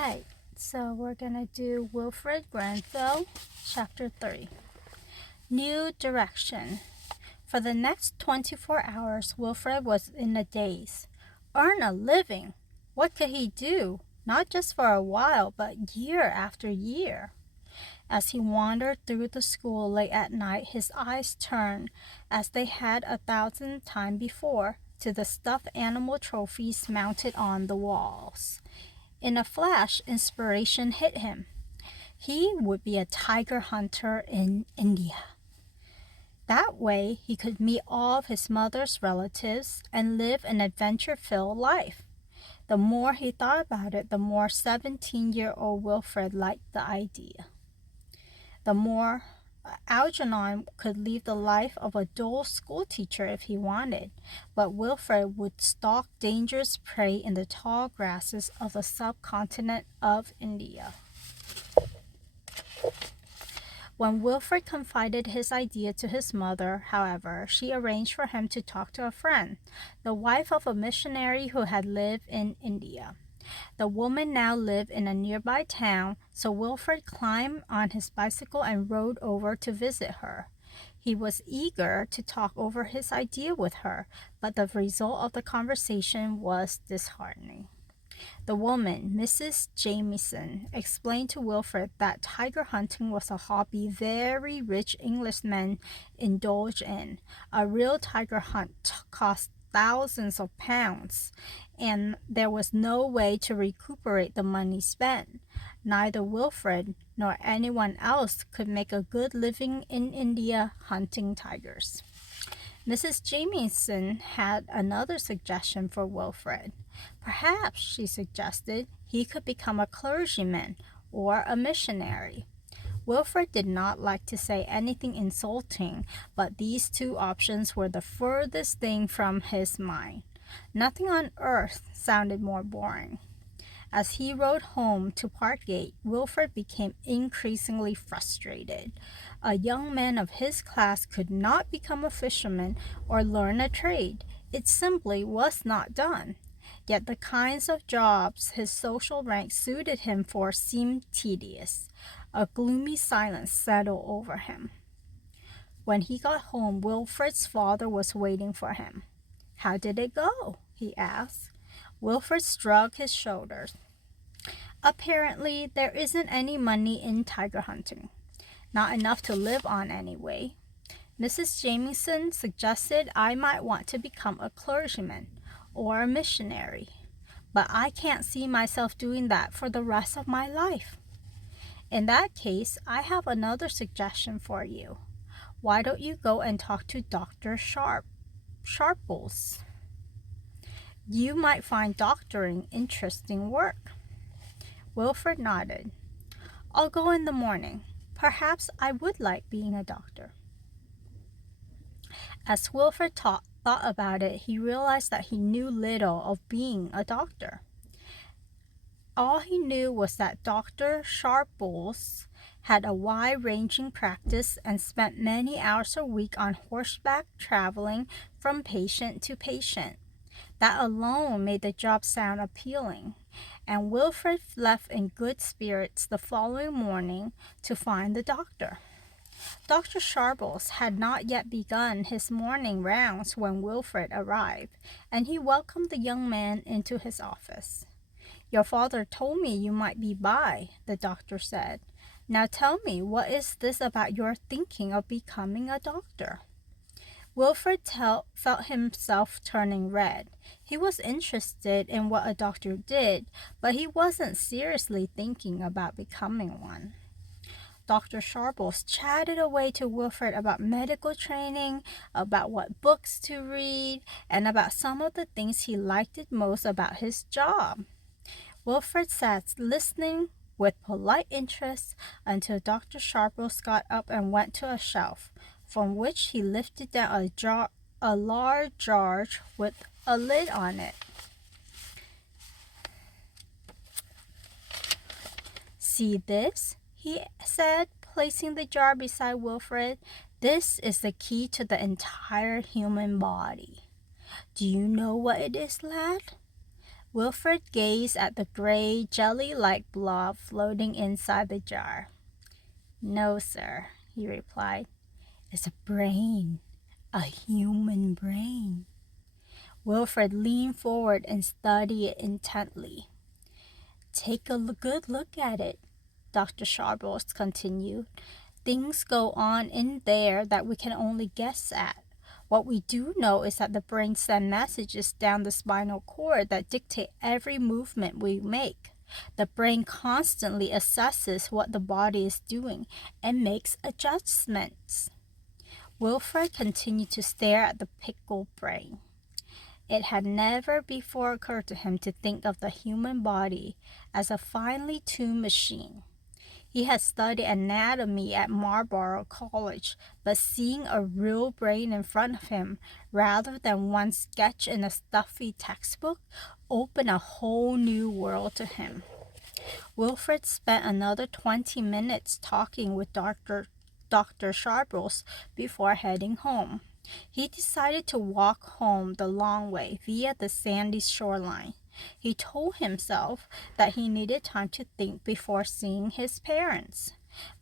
Alright, so we're gonna do Wilfred Grenfell, Chapter 3. New Direction. For the next 24 hours, Wilfred was in a daze. Earn a living? What could he do? Not just for a while, but year after year. As he wandered through the school late at night, his eyes turned, as they had 1,000 times before, to the stuffed animal trophies mounted on the walls. In a flash, inspiration hit him. He would be a tiger hunter in India. That way, he could meet all of his mother's relatives and live an adventure-filled life. The more he thought about it, the more 17-year-old Wilfred liked the idea. The more Algernon could leave the life of a dull schoolteacher if he wanted, but Wilfred would stalk dangerous prey in the tall grasses of the subcontinent of India. When Wilfred confided his idea to his mother, however, she arranged for him to talk to a friend, the wife of a missionary who had lived in India. The woman now lived in a nearby town, so Wilfred climbed on his bicycle and rode over to visit her. He was eager to talk over his idea with her, but the result of the conversation was disheartening. The woman, Mrs. Jamieson, explained to Wilfred that tiger hunting was a hobby very rich Englishmen indulge in. A real tiger hunt cost thousands of pounds, and there was no way to recuperate the money spent. Neither Wilfred nor anyone else could make a good living in India hunting tigers. Mrs. Jamieson had another suggestion for Wilfred. Perhaps, she suggested, he could become a clergyman or a missionary. Wilfred did not like to say anything insulting, but these two options were the furthest thing from his mind. Nothing on earth sounded more boring. As he rode home to Parkgate, Wilfred became increasingly frustrated. A young man of his class could not become a fisherman or learn a trade. It simply was not done. Yet the kinds of jobs his social rank suited him for seemed tedious. A gloomy silence settled over him. When he got home, Wilfred's father was waiting for him. "How did it go?" he asked. Wilfred shrugged his shoulders. "Apparently, there isn't any money in tiger hunting. Not enough to live on anyway. Mrs. Jamieson suggested I might want to become a clergyman or a missionary, but I can't see myself doing that for the rest of my life. In that case, I have another suggestion for you. Why don't you go and talk to Dr. Sharples? You might find doctoring interesting work." Wilfred nodded. "I'll go in the morning. Perhaps I would like being a doctor." As Wilfred thought about it, he realized that he knew little of being a doctor. All he knew was that Dr. Sharples had a wide-ranging practice and spent many hours a week on horseback traveling from patient to patient. That alone made the job sound appealing, and Wilfred left in good spirits the following morning to find the doctor. Dr. Sharples had not yet begun his morning rounds when Wilfred arrived, and he welcomed the young man into his office. "Your father told me you might be by," the doctor said. "Now tell me, what is this about your thinking of becoming a doctor?" Wilfred felt himself turning red. He was interested in what a doctor did, but he wasn't seriously thinking about becoming one. Dr. Sharples chatted away to Wilfred about medical training, about what books to read, and about some of the things he liked it most about his job. Wilfred sat listening with polite interest until Dr. Sharples got up and went to a shelf, from which he lifted down a large jar with a lid on it. "See this?" he said, placing the jar beside Wilfred. "This is the key to the entire human body. Do you know what it is, lad?" Wilfred gazed at the gray, jelly-like blob floating inside the jar. "No, sir," he replied. "It's a brain, a human brain." Wilfred leaned forward and studied it intently. "Take a good look at it," Dr. Sharbles continued. "Things go on in there that we can only guess at. What we do know is that the brain sends messages down the spinal cord that dictate every movement we make. The brain constantly assesses what the body is doing and makes adjustments." Wilfred continued to stare at the pickled brain. It had never before occurred to him to think of the human body as a finely tuned machine. He had studied anatomy at Marlborough College, but seeing a real brain in front of him rather than one sketch in a stuffy textbook opened a whole new world to him. Wilfred spent another 20 minutes talking with Dr. Sharbles before heading home. He decided to walk home the long way via the sandy shoreline. He told himself that he needed time to think before seeing his parents.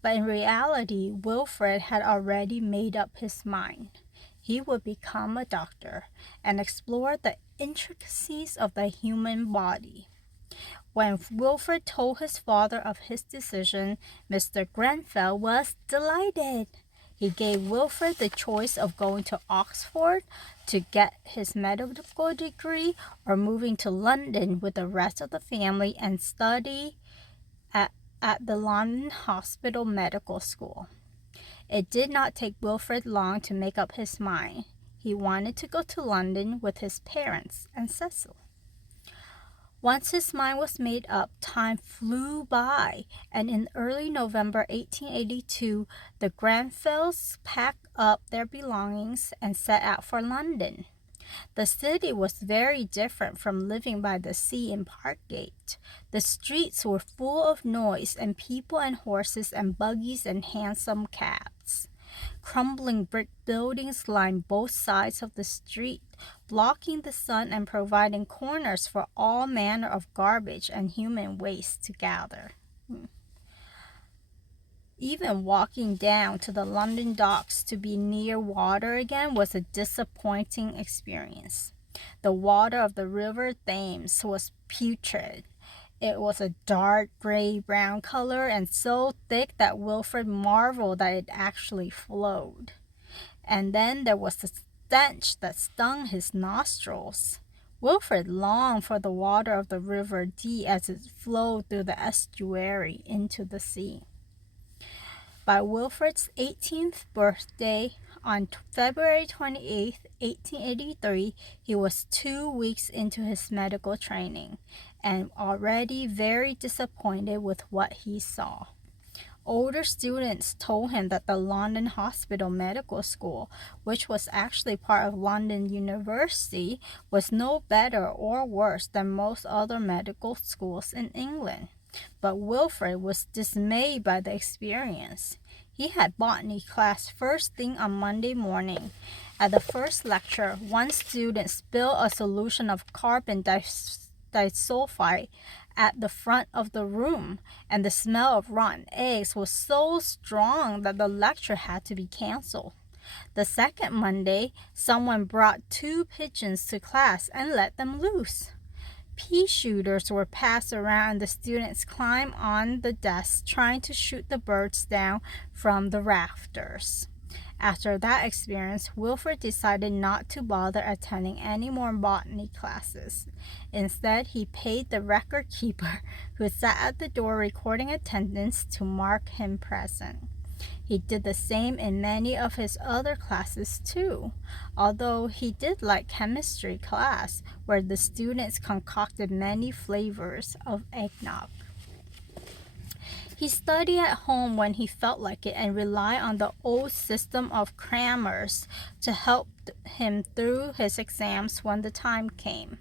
But in reality, Wilfred had already made up his mind. He would become a doctor and explore the intricacies of the human body. When Wilfred told his father of his decision, Mr. Grenfell was delighted. He gave Wilfred the choice of going to Oxford to get his medical degree or moving to London with the rest of the family and study at the London Hospital Medical School. It did not take Wilfred long to make up his mind. He wanted to go to London with his parents and Cecil. Once his mind was made up, time flew by, and in early November 1882, the Grenfells packed up their belongings and set out for London. The city was very different from living by the sea in Parkgate. The streets were full of noise and people and horses and buggies and hansom cabs. Crumbling brick buildings lined both sides of the street, blocking the sun and providing corners for all manner of garbage and human waste to gather. Even walking down to the London docks to be near water again was a disappointing experience. The water of the River Thames was putrid. It was a dark gray-brown color and so thick that Wilfred marveled that it actually flowed. And then there was the stench that stung his nostrils. Wilfred longed for the water of the River Dee as it flowed through the estuary into the sea. By Wilfred's 18th birthday, on February 28, 1883, he was 2 weeks into his medical training and already very disappointed with what he saw. Older students told him that the London Hospital Medical School, which was actually part of London University, was no better or worse than most other medical schools in England. But Wilfred was dismayed by the experience. He had botany class first thing on Monday morning. At the first lecture, one student spilled a solution of carbon disulfide at the front of the room, and the smell of rotten eggs was so strong that the lecture had to be canceled. The second Monday, someone brought 2 pigeons to class and let them loose. Pea shooters were passed around and the students climbed on the desks trying to shoot the birds down from the rafters. After that experience, Wilfred decided not to bother attending any more botany classes. Instead, he paid the record keeper, who sat at the door recording attendance, to mark him present. He did the same in many of his other classes too, although he did like chemistry class, where the students concocted many flavors of eggnog. He studied at home when he felt like it and relied on the old system of crammers to help him through his exams when the time came.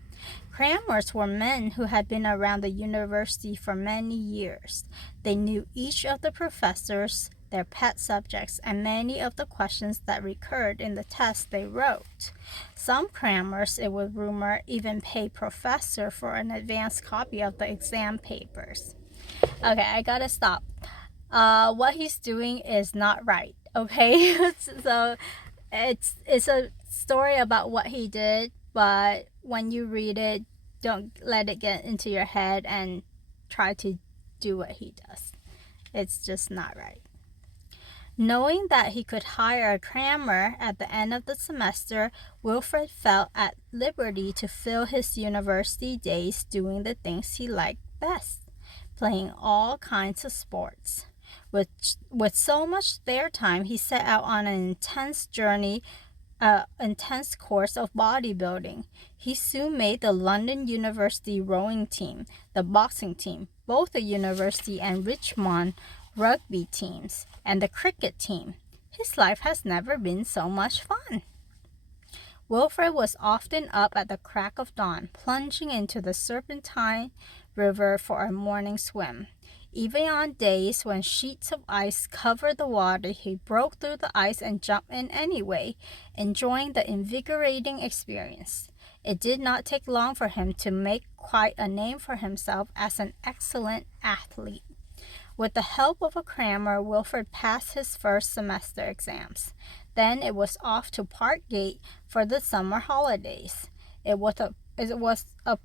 Crammers were men who had been around the university for many years. They knew each of the professors, their pet subjects, and many of the questions that recurred in the tests they wrote. Some crammers, it was rumored, even paid professor for an advanced copy of the exam papers. Okay, I gotta stop. What he's doing is not right. Okay, so it's a story about what he did, but when you read it, don't let it get into your head and try to do what he does. It's just not right. Knowing that he could hire a crammer at the end of the semester, Wilfred felt at liberty to fill his university days doing the things he liked best, playing all kinds of sports. With so much spare time, he set out on an intense course of bodybuilding. He soon made the London University rowing team, the boxing team, both the university and Richmond rugby teams, and the cricket team. His life has never been so much fun. Wilfred was often up at the crack of dawn, plunging into the Serpentine River for a morning swim. Even on days when sheets of ice covered the water, he broke through the ice and jumped in anyway, enjoying the invigorating experience. It did not take long for him to make quite a name for himself as an excellent athlete. With the help of a crammer, Wilfred passed his first semester exams. Then it was off to Parkgate for the summer holidays. It was a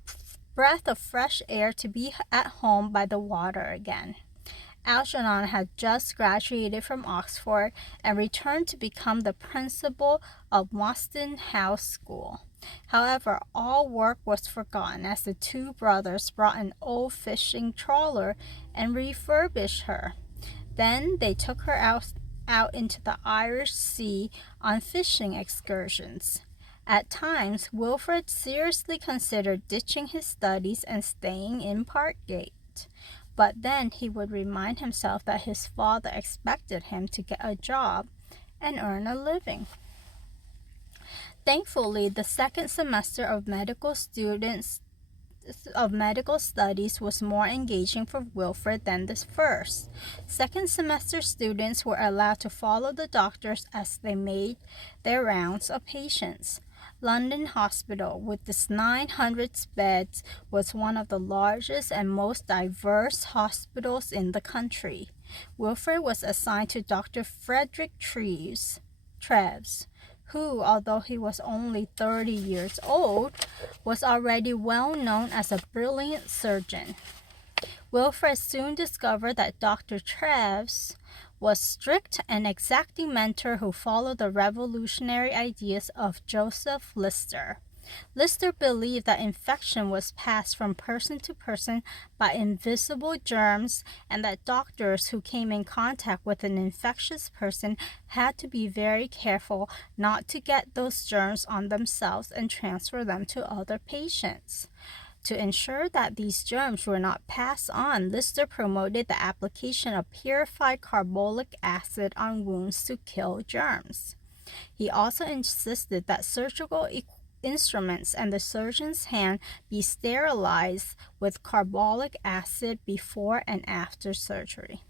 breath of fresh air to be at home by the water again. Algernon had just graduated from Oxford and returned to become the principal of Mostyn House School. However, all work was forgotten as the two brothers brought an old fishing trawler and refurbished her. Then they took her out into the Irish Sea on fishing excursions. At times, Wilfred seriously considered ditching his studies and staying in Parkgate. But then he would remind himself that his father expected him to get a job and earn a living. Thankfully, the second semester of medical studies was more engaging for Wilfred than the first. Second semester students were allowed to follow the doctors as they made their rounds of patients. London Hospital, with its 900 beds, was one of the largest and most diverse hospitals in the country. Wilfred was assigned to Dr. Frederick Treves, who, although he was only 30 years old, was already well known as a brilliant surgeon. Wilfred soon discovered that Dr. Treves was strict and exacting mentor who followed the revolutionary ideas of Joseph Lister. Lister believed that infection was passed from person to person by invisible germs, and that doctors who came in contact with an infectious person had to be very careful not to get those germs on themselves and transfer them to other patients. To ensure that these germs were not passed on, Lister promoted the application of purified carbolic acid on wounds to kill germs. He also insisted that surgical instruments and the surgeon's hand be sterilized with carbolic acid before and after surgery.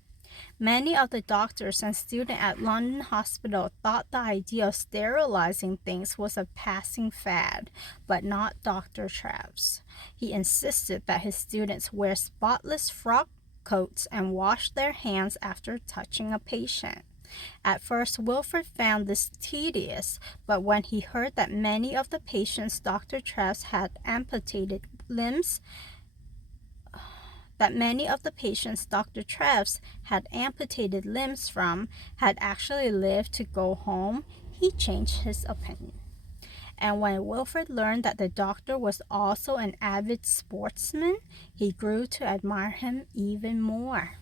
Many of the doctors and students at London Hospital thought the idea of sterilizing things was a passing fad, but not Dr. Treves. He insisted that his students wear spotless frock coats and wash their hands after touching a patient. At first, Wilfred found this tedious, but when he heard that many of the patients Dr. Treves had amputated limbs from had actually lived to go home, he changed his opinion. And when Wilfred learned that the doctor was also an avid sportsman, he grew to admire him even more.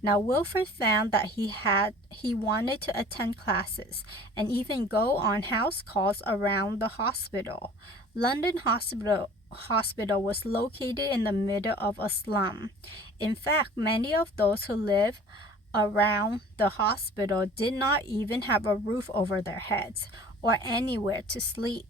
Now Wilfred found that he wanted to attend classes and even go on house calls around the hospital. London Hospital was located in the middle of a slum. In fact, many of those who lived around the hospital did not even have a roof over their heads or anywhere to sleep.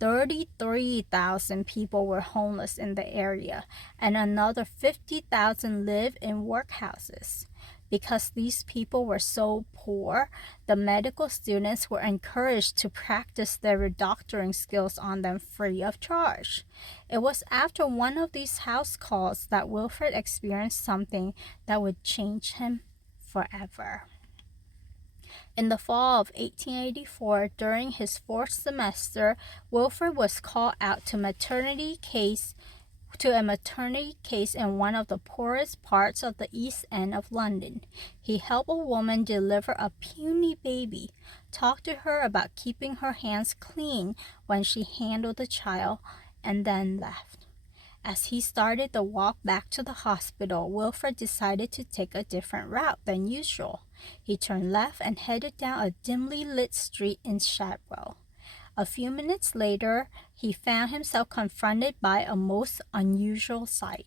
33,000 people were homeless in the area, and another 50,000 lived in workhouses. Because these people were so poor, the medical students were encouraged to practice their doctoring skills on them free of charge. It was after one of these house calls that Wilfred experienced something that would change him forever. In the fall of 1884, during his fourth semester, Wilfred was called out to a maternity case in one of the poorest parts of the East End of London. He helped a woman deliver a puny baby, talked to her about keeping her hands clean when she handled the child, and then left. As he started the walk back to the hospital, Wilfred decided to take a different route than usual. He turned left and headed down a dimly lit street in Shadwell. A few minutes later, he found himself confronted by a most unusual sight.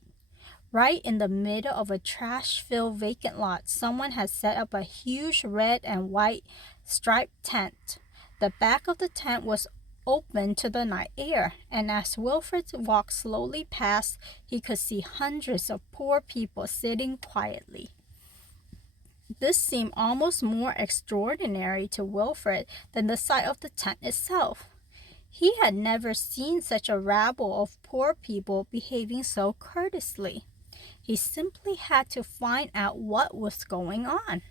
Right in the middle of a trash-filled vacant lot, someone had set up a huge red and white striped tent. The back of the tent was open to the night air, and as Wilfred walked slowly past, he could see hundreds of poor people sitting quietly. This seemed almost more extraordinary to Wilfred than the sight of the tent itself. He had never seen such a rabble of poor people behaving so courteously. He simply had to find out what was going on.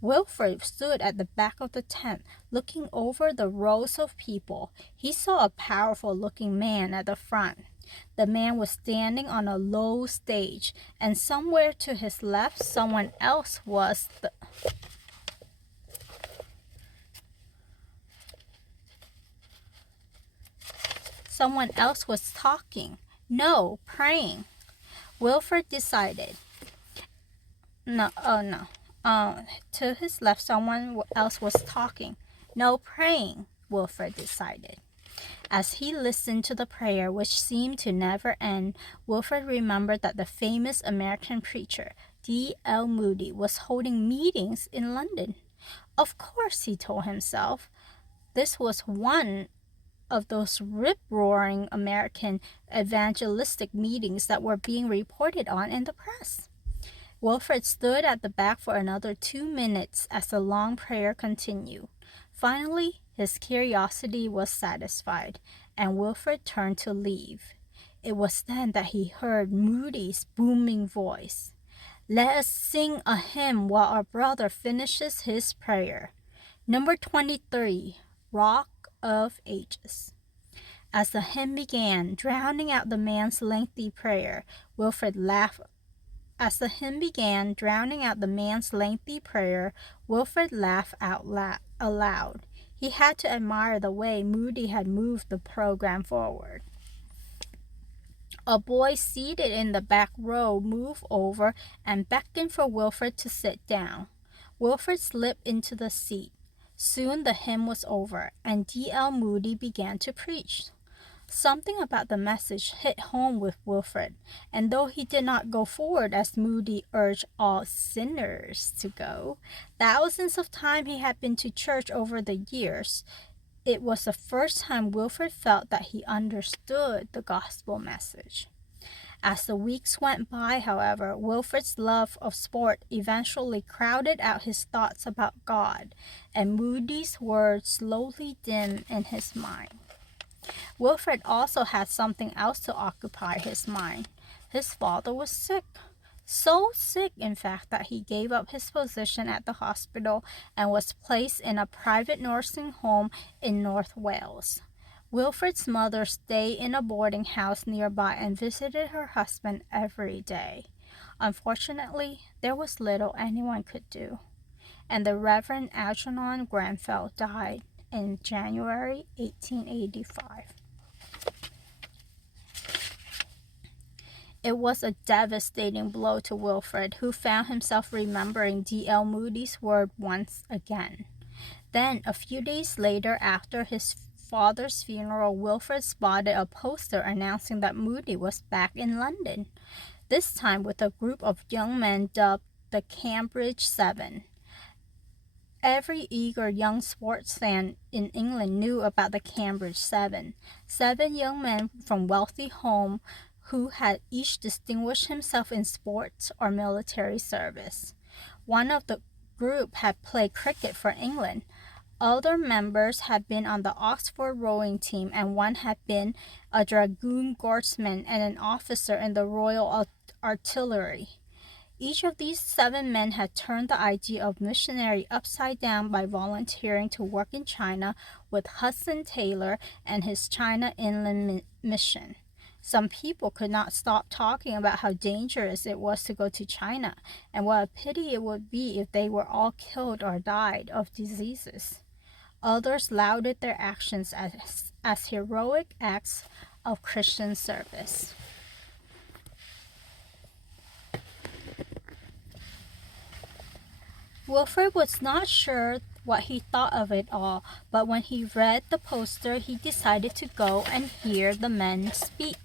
Wilfred stood at the back of the tent, looking over the rows of people. He saw a powerful-looking man at the front. The man was standing on a low stage, and somewhere to his left, someone else was talking. No, praying. Wilfred decided. To his left, someone else was talking. No, praying, Wilfred decided. As he listened to the prayer, which seemed to never end, Wilfred remembered that the famous American preacher, D.L. Moody, was holding meetings in London. Of course, he told himself, this was one of those rip-roaring American evangelistic meetings that were being reported on in the press. Wilfred stood at the back for another 2 minutes as the long prayer continued. Finally, his curiosity was satisfied, and Wilfred turned to leave. It was then that he heard Moody's booming voice. Let us sing a hymn while our brother finishes his prayer. Number 23, Rock of Ages. As the hymn began, drowning out the man's lengthy prayer, Wilfred laughed out aloud. He had to admire the way Moody had moved the program forward. A boy seated in the back row moved over and beckoned for Wilfred to sit down. Wilfred slipped into the seat. Soon the hymn was over, and D.L. Moody began to preach. Something about the message hit home with Wilfred, and though he did not go forward as Moody urged all sinners to go, thousands of times he had been to church over the years, it was the first time Wilfred felt that he understood the gospel message. As the weeks went by, however, Wilfred's love of sport eventually crowded out his thoughts about God, and Moody's words slowly dimmed in his mind. Wilfred also had something else to occupy his mind. His father was sick. So sick, in fact, that he gave up his position at the hospital and was placed in a private nursing home in North Wales. Wilfred's mother stayed in a boarding house nearby and visited her husband every day. Unfortunately, there was little anyone could do, and the Reverend Algernon Grenfell died in January 1885. It was a devastating blow to Wilfred, who found himself remembering D.L. Moody's word once again. Then, a few days later, after his father's funeral, Wilfred spotted a poster announcing that Moody was back in London, this time with a group of young men dubbed the Cambridge Seven. Every eager young sports fan in England knew about the Cambridge Seven, 7 young men from wealthy homes who had each distinguished himself in sports or military service. One of the group had played cricket for England. Other members had been on the Oxford rowing team, and one had been a dragoon guardsman and an officer in the Royal Artillery. Each of these 7 men had turned the idea of missionary upside down by volunteering to work in China with Hudson Taylor and his China Inland Mission. Some people could not stop talking about how dangerous it was to go to China, and what a pity it would be if they were all killed or died of diseases. Others lauded their actions as heroic acts of Christian service. Wilfred was not sure what he thought of it all, but when he read the poster, he decided to go and hear the men speak.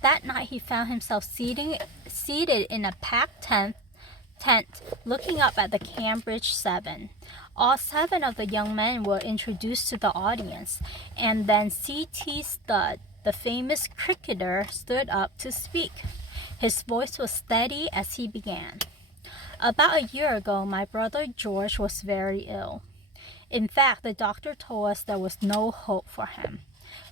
That night he found himself seated in a packed tent, looking up at the Cambridge 7. All 7 of the young men were introduced to the audience, and then C.T. Studd, the famous cricketer, stood up to speak. His voice was steady as he began. About a year ago, my brother George was very ill. In fact, the doctor told us there was no hope for him.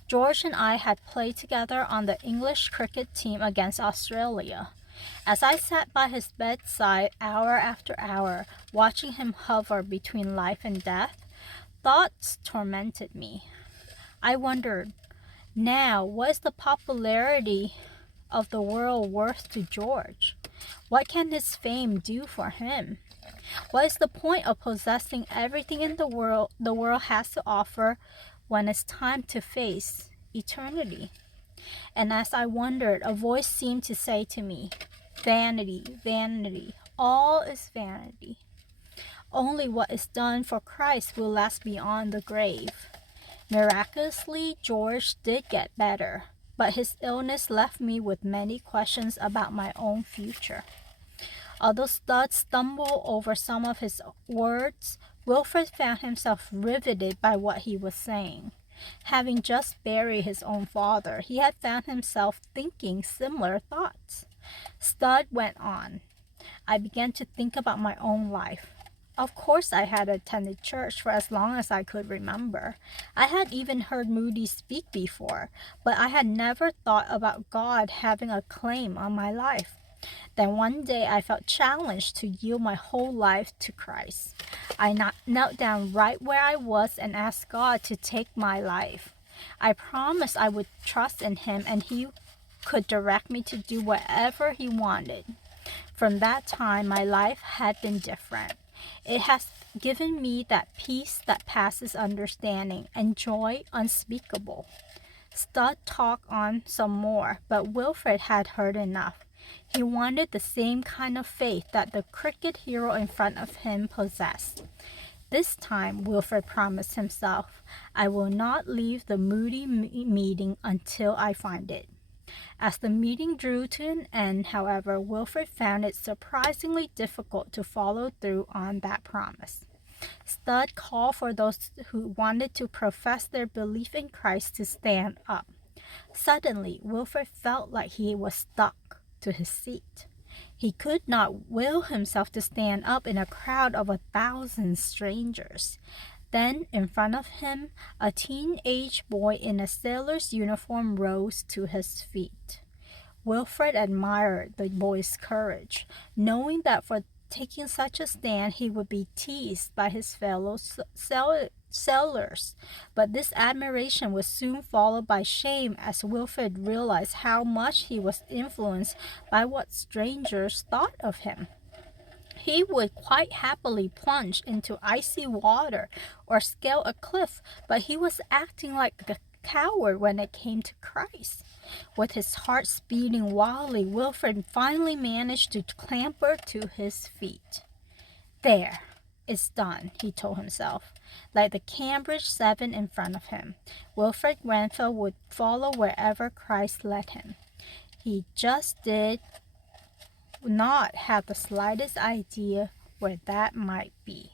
George and I had played together on the English cricket team against Australia. As I sat by his bedside hour after hour, watching him hover between life and death, thoughts tormented me. I wondered, now, what is the popularity of the world worth to George? What can his fame do for him? What is the point of possessing everything in the world has to offer when it's time to face eternity? And as I wondered, a voice seemed to say to me, vanity, vanity, all is vanity. Only what is done for Christ will last beyond the grave. Miraculously, George did get better, but his illness left me with many questions about my own future. Although Studd stumbled over some of his words, Wilfred found himself riveted by what he was saying. Having just buried his own father, he had found himself thinking similar thoughts. Studd went on. I began to think about my own life. Of course, I had attended church for as long as I could remember. I had even heard Moody speak before, but I had never thought about God having a claim on my life. Then one day I felt challenged to yield my whole life to Christ. I knelt down right where I was and asked God to take my life. I promised I would trust in Him and He could direct me to do whatever He wanted. From that time, my life had been different. It has given me that peace that passes understanding and joy unspeakable. Studd talked on some more, but Wilfred had heard enough. He wanted the same kind of faith that the cricket hero in front of him possessed. This time, Wilfred promised himself, I will not leave the Moody meeting until I find it. As the meeting drew to an end, however, Wilfred found it surprisingly difficult to follow through on that promise. Studd called for those who wanted to profess their belief in Christ to stand up. Suddenly, Wilfred felt like he was stuck to his seat. He could not will himself to stand up in a crowd of 1,000 strangers. Then, in front of him, a teenage boy in a sailor's uniform rose to his feet. Wilfred admired the boy's courage, knowing that for taking such a stand he would be teased by his fellow sailors. But this admiration was soon followed by shame as Wilfred realized how much he was influenced by what strangers thought of him. He would quite happily plunge into icy water or scale a cliff, but he was acting like a coward when it came to Christ. With his heart beating wildly, Wilfred finally managed to clamber to his feet. There, it's done, he told himself. Like the Cambridge 7 in front of him, Wilfred Grenfell would follow wherever Christ led him. He just did not have the slightest idea where that might be.